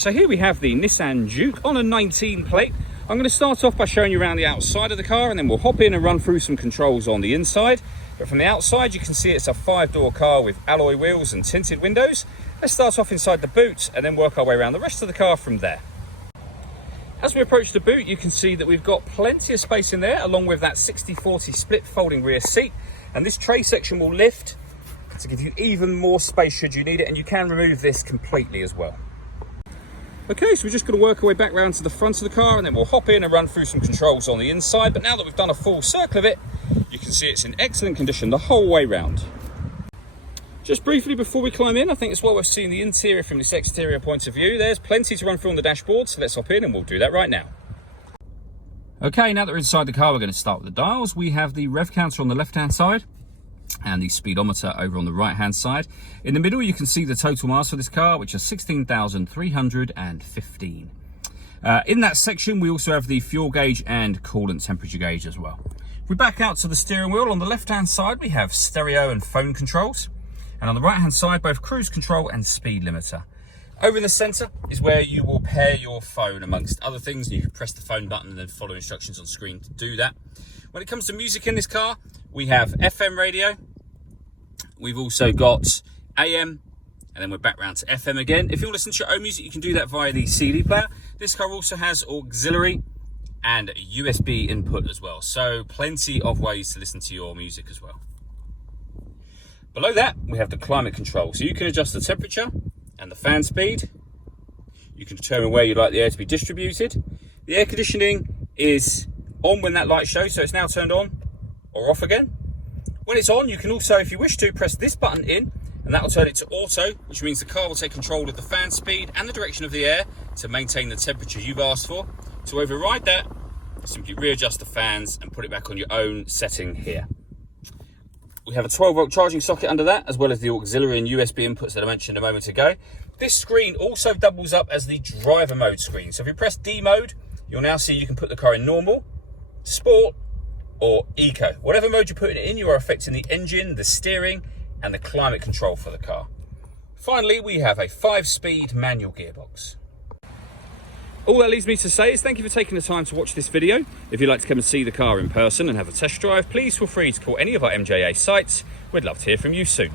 So here we have the Nissan Juke on a 19 plate. I'm going to start off by showing you around the outside of the car, and then we'll hop in and run through some controls on the inside. But from the outside, you can see it's a 5-door car with alloy wheels and tinted windows. Let's start off inside the boot and then work our way around the rest of the car from there. As we approach the boot, you can see that we've got plenty of space in there, along with that 60/40 split folding rear seat. And this tray section will lift to give you even more space should you need it, and you can remove this completely as well. Okay, so we're just going to work our way back round to the front of the car, and then we'll hop in and run through some controls on the inside. But now that we've done a full circle of it, you can see it's in excellent condition the whole way round. Just briefly before we climb in, I think it's well worth seeing the interior from this exterior point of view. There's plenty to run through on the dashboard, so let's hop in and we'll do that right now. Okay, now that we're inside the car, we're going to start with the dials. We have the rev counter on the left-hand side and the speedometer over on the right-hand side. In the middle, you can see the total miles for this car, which is 16,315. In that section, we also have the fuel gauge and coolant temperature gauge as well. If we back out to the steering wheel, on the left-hand side, we have stereo and phone controls. And on the right-hand side, both cruise control and speed limiter. Over in the center is where you will pair your phone, amongst other things. You can press the phone button and then follow instructions on screen to do that. When it comes to music in this car, we have FM radio. We've also got AM, and then we're back round to FM again. If you want to listen to your own music, you can do that via the CD player. This car also has auxiliary and USB input as well. So plenty of ways to listen to your music as well. Below that, we have the climate control. So you can adjust the temperature and the fan speed. You can determine where you'd like the air to be distributed. The air conditioning is on when that light shows, so it's now turned on or off again. When it's on, you can also, if you wish to, press this button in, and that will turn it to auto, which means the car will take control of the fan speed and the direction of the air to maintain the temperature you've asked for. To override that, simply readjust the fans and put it back on your own setting here. We have a 12-volt charging socket under that, as well as the auxiliary and USB inputs that I mentioned a moment ago. This screen also doubles up as the driver mode screen. So if you press D mode, you'll now see you can put the car in normal, sport, or eco. Whatever mode you're putting it in, you are affecting the engine, the steering, and the climate control for the car. Finally, we have a 5-speed manual gearbox. All that leaves me to say is thank you for taking the time to watch this video. If you'd like to come and see the car in person and have a test drive, please feel free to call any of our MJA sites. We'd love to hear from you soon.